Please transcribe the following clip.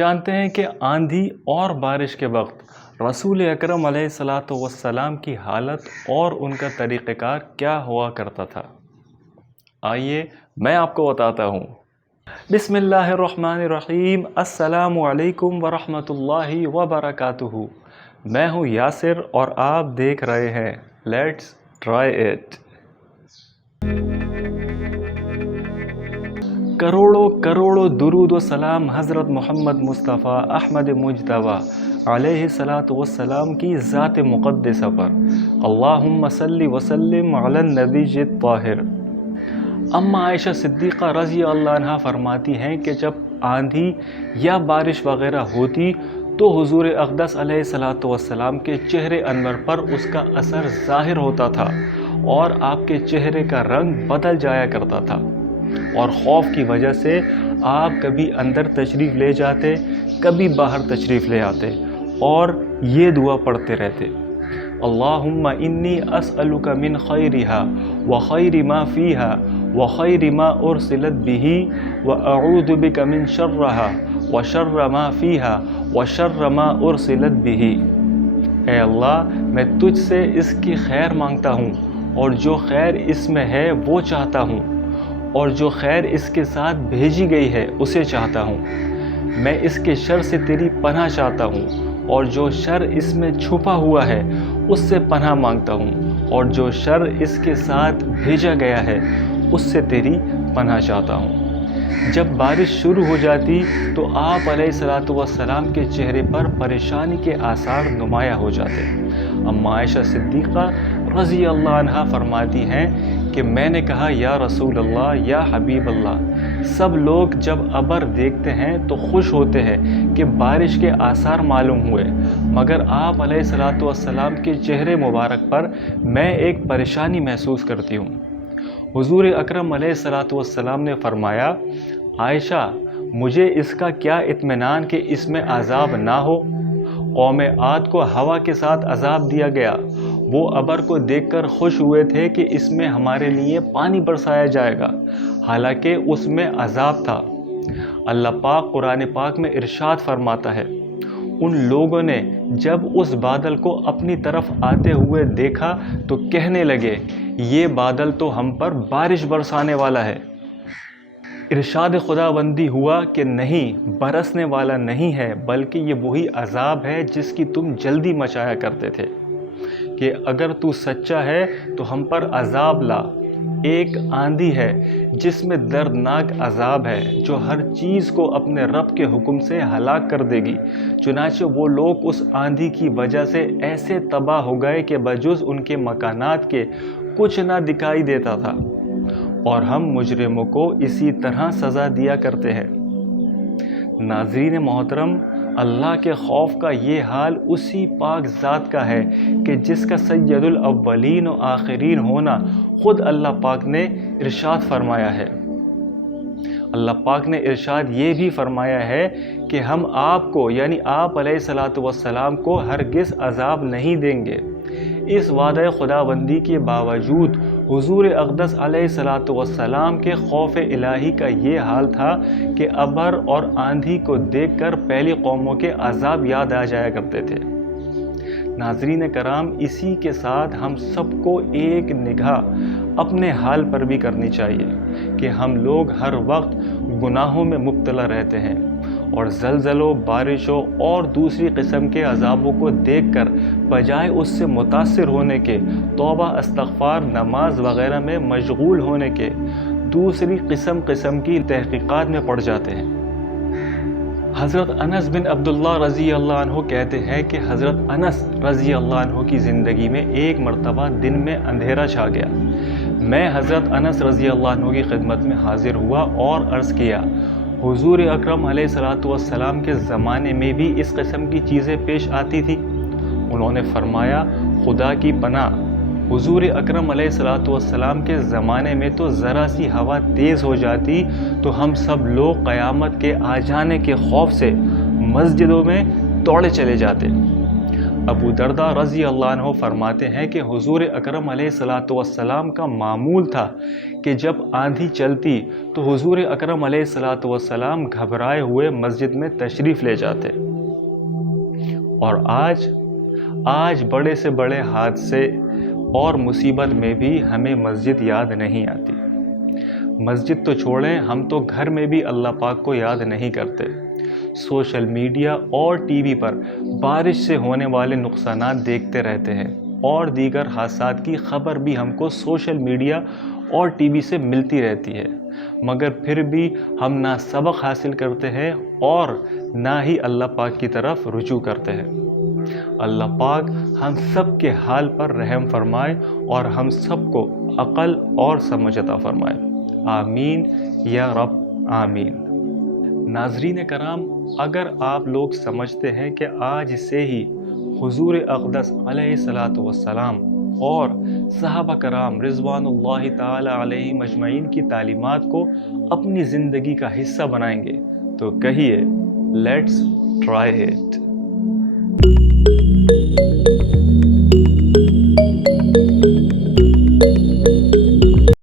جانتے ہیں کہ آندھی اور بارش کے وقت رسول اکرم علیہ الصلاۃ والسلام کی حالت اور ان کا طریقہ کار کیا ہوا کرتا تھا؟ آئیے میں آپ کو بتاتا ہوں۔ بسم اللہ الرحمن الرحیم۔ السلام علیکم ورحمۃ اللہ وبرکاتہ۔ میں ہوں یاسر اور آپ دیکھ رہے ہیں لیٹس ٹرائی اٹ۔ کروڑوں درود و سلام حضرت محمد مصطفیٰ احمد مجتبیٰ علیہ الصلاۃ والسلام کی ذات مقدسہ پر۔ اللہم صلی وسلم علی النبی الطاہر۔ اما عائشہ صدیقہ رضی اللہ عنہا فرماتی ہیں کہ جب آندھی یا بارش وغیرہ ہوتی تو حضور اقدس علیہ الصلاۃ والسلام کے چہرے انور پر اس کا اثر ظاہر ہوتا تھا اور آپ کے چہرے کا رنگ بدل جایا کرتا تھا، اور خوف کی وجہ سے آپ کبھی اندر تشریف لے جاتے، کبھی باہر تشریف لے آتے اور یہ دعا پڑھتے رہتے: اللہم انی اسألک من خیرہا وخیر ما فیہا وخیر ما ارسلت بہ واعوذ بک من شرہا وشر ما فیہا وشر ما ارسلت بہ۔ اے اللہ، میں تجھ سے اس کی خیر مانگتا ہوں اور جو خیر اس میں ہے وہ چاہتا ہوں، اور جو خیر اس کے ساتھ بھیجی گئی ہے اسے چاہتا ہوں۔ میں اس کے شر سے تیری پناہ چاہتا ہوں، اور جو شر اس میں چھپا ہوا ہے اس سے پناہ مانگتا ہوں، اور جو شر اس کے ساتھ بھیجا گیا ہے اس سے تیری پناہ چاہتا ہوں۔ جب بارش شروع ہو جاتی تو آپ علیہ الصلاۃ والسلام کے چہرے پر پریشانی کے آثار نمایاں ہو جاتے۔ اما عائشہ صدیقہ رضی اللہ عنہا فرماتی ہیں کہ میں نے کہا یا رسول اللہ، یا حبیب اللہ، سب لوگ جب ابر دیکھتے ہیں تو خوش ہوتے ہیں کہ بارش کے آثار معلوم ہوئے، مگر آپ علیہ الصلاۃ والسلام کے چہرے مبارک پر میں ایک پریشانی محسوس کرتی ہوں۔ حضور اکرم علیہ الصلاۃ والسلام نے فرمایا: عائشہ، مجھے اس کا کیا اطمینان کہ اس میں عذاب نہ ہو؟ قوم عاد کو ہوا کے ساتھ عذاب دیا گیا، وہ ابر کو دیکھ کر خوش ہوئے تھے کہ اس میں ہمارے لیے پانی برسایا جائے گا، حالانکہ اس میں عذاب تھا۔ اللہ پاک قرآن پاک میں ارشاد فرماتا ہے: ان لوگوں نے جب اس بادل کو اپنی طرف آتے ہوئے دیکھا تو کہنے لگے یہ بادل تو ہم پر بارش برسانے والا ہے۔ ارشاد خداوندی ہوا کہ نہیں، برسنے والا نہیں ہے، بلکہ یہ وہی عذاب ہے جس کی تم جلدی مچایا کرتے تھے، کہ اگر تو سچا ہے تو ہم پر عذاب لا۔ ایک آندھی ہے جس میں دردناک عذاب ہے، جو ہر چیز کو اپنے رب کے حکم سے ہلاک کر دے گی۔ چنانچہ وہ لوگ اس آندھی کی وجہ سے ایسے تباہ ہو گئے کہ بجز ان کے مکانات کے کچھ نہ دکھائی دیتا تھا، اور ہم مجرموں کو اسی طرح سزا دیا کرتے ہیں۔ ناظرین محترم، اللہ کے خوف کا یہ حال اسی پاک ذات کا ہے کہ جس کا سید الاولین و آخرین ہونا خود اللہ پاک نے ارشاد فرمایا ہے۔ اللہ پاک نے ارشاد یہ بھی فرمایا ہے کہ ہم آپ کو، یعنی آپ علیہ الصلاۃ والسلام کو ہرگز عذاب نہیں دیں گے۔ اس وعدہ خداوندی کے باوجود حضور اقدس علیہ الصلاۃ والسلام کے خوف الہی کا یہ حال تھا کہ ابر اور آندھی کو دیکھ کر پہلی قوموں کے عذاب یاد آ جایا کرتے تھے۔ ناظرین کرام، اسی کے ساتھ ہم سب کو ایک نگاہ اپنے حال پر بھی کرنی چاہیے کہ ہم لوگ ہر وقت گناہوں میں مبتلا رہتے ہیں، اور زلزلوں، بارشوں اور دوسری قسم کے عذابوں کو دیکھ کر بجائے اس سے متاثر ہونے کے، توبہ، استغفار، نماز وغیرہ میں مشغول ہونے کے، دوسری قسم کی تحقیقات میں پڑ جاتے ہیں۔ حضرت انس بن عبداللہ رضی اللہ عنہ کہتے ہیں کہ حضرت انس رضی اللہ عنہ کی زندگی میں ایک مرتبہ دن میں اندھیرا چھا گیا۔ میں حضرت انس رضی اللہ عنہ کی خدمت میں حاضر ہوا اور عرض کیا: حضور اکرم علیہ الصلاۃ والسلام کے زمانے میں بھی اس قسم کی چیزیں پیش آتی تھی؟ انہوں نے فرمایا: خدا کی پناہ، حضور اکرم علیہ الصلاۃ والسلام کے زمانے میں تو ذرا سی ہوا تیز ہو جاتی تو ہم سب لوگ قیامت کے آ جانے کے خوف سے مسجدوں میں دوڑے چلے جاتے۔ ابو دردہ رضی اللہ عنہ فرماتے ہیں کہ حضور اکرم علیہ الصلاۃ والسلام کا معمول تھا کہ جب آندھی چلتی تو حضور اکرم علیہ الصلاۃ والسلام گھبرائے ہوئے مسجد میں تشریف لے جاتے۔ اور آج بڑے سے بڑے حادثے اور مصیبت میں بھی ہمیں مسجد یاد نہیں آتی۔ مسجد تو چھوڑیں، ہم تو گھر میں بھی اللہ پاک کو یاد نہیں کرتے۔ سوشل میڈیا اور ٹی وی پر بارش سے ہونے والے نقصانات دیکھتے رہتے ہیں، اور دیگر حادثات کی خبر بھی ہم کو سوشل میڈیا اور ٹی وی سے ملتی رہتی ہے، مگر پھر بھی ہم نہ سبق حاصل کرتے ہیں اور نہ ہی اللہ پاک کی طرف رجوع کرتے ہیں۔ اللہ پاک ہم سب کے حال پر رحم فرمائے اور ہم سب کو عقل اور سمجھ عطا فرمائے، آمین یا رب آمین۔ ناظرین کرام، اگر آپ لوگ سمجھتے ہیں کہ آج سے ہی حضور اقدس علیہ الصلاۃ والسلام اور صحابہ کرام رضوان اللہ تعالی علیہم اجمعین کی تعلیمات کو اپنی زندگی کا حصہ بنائیں گے تو کہیے لیٹس ٹرائی اٹ۔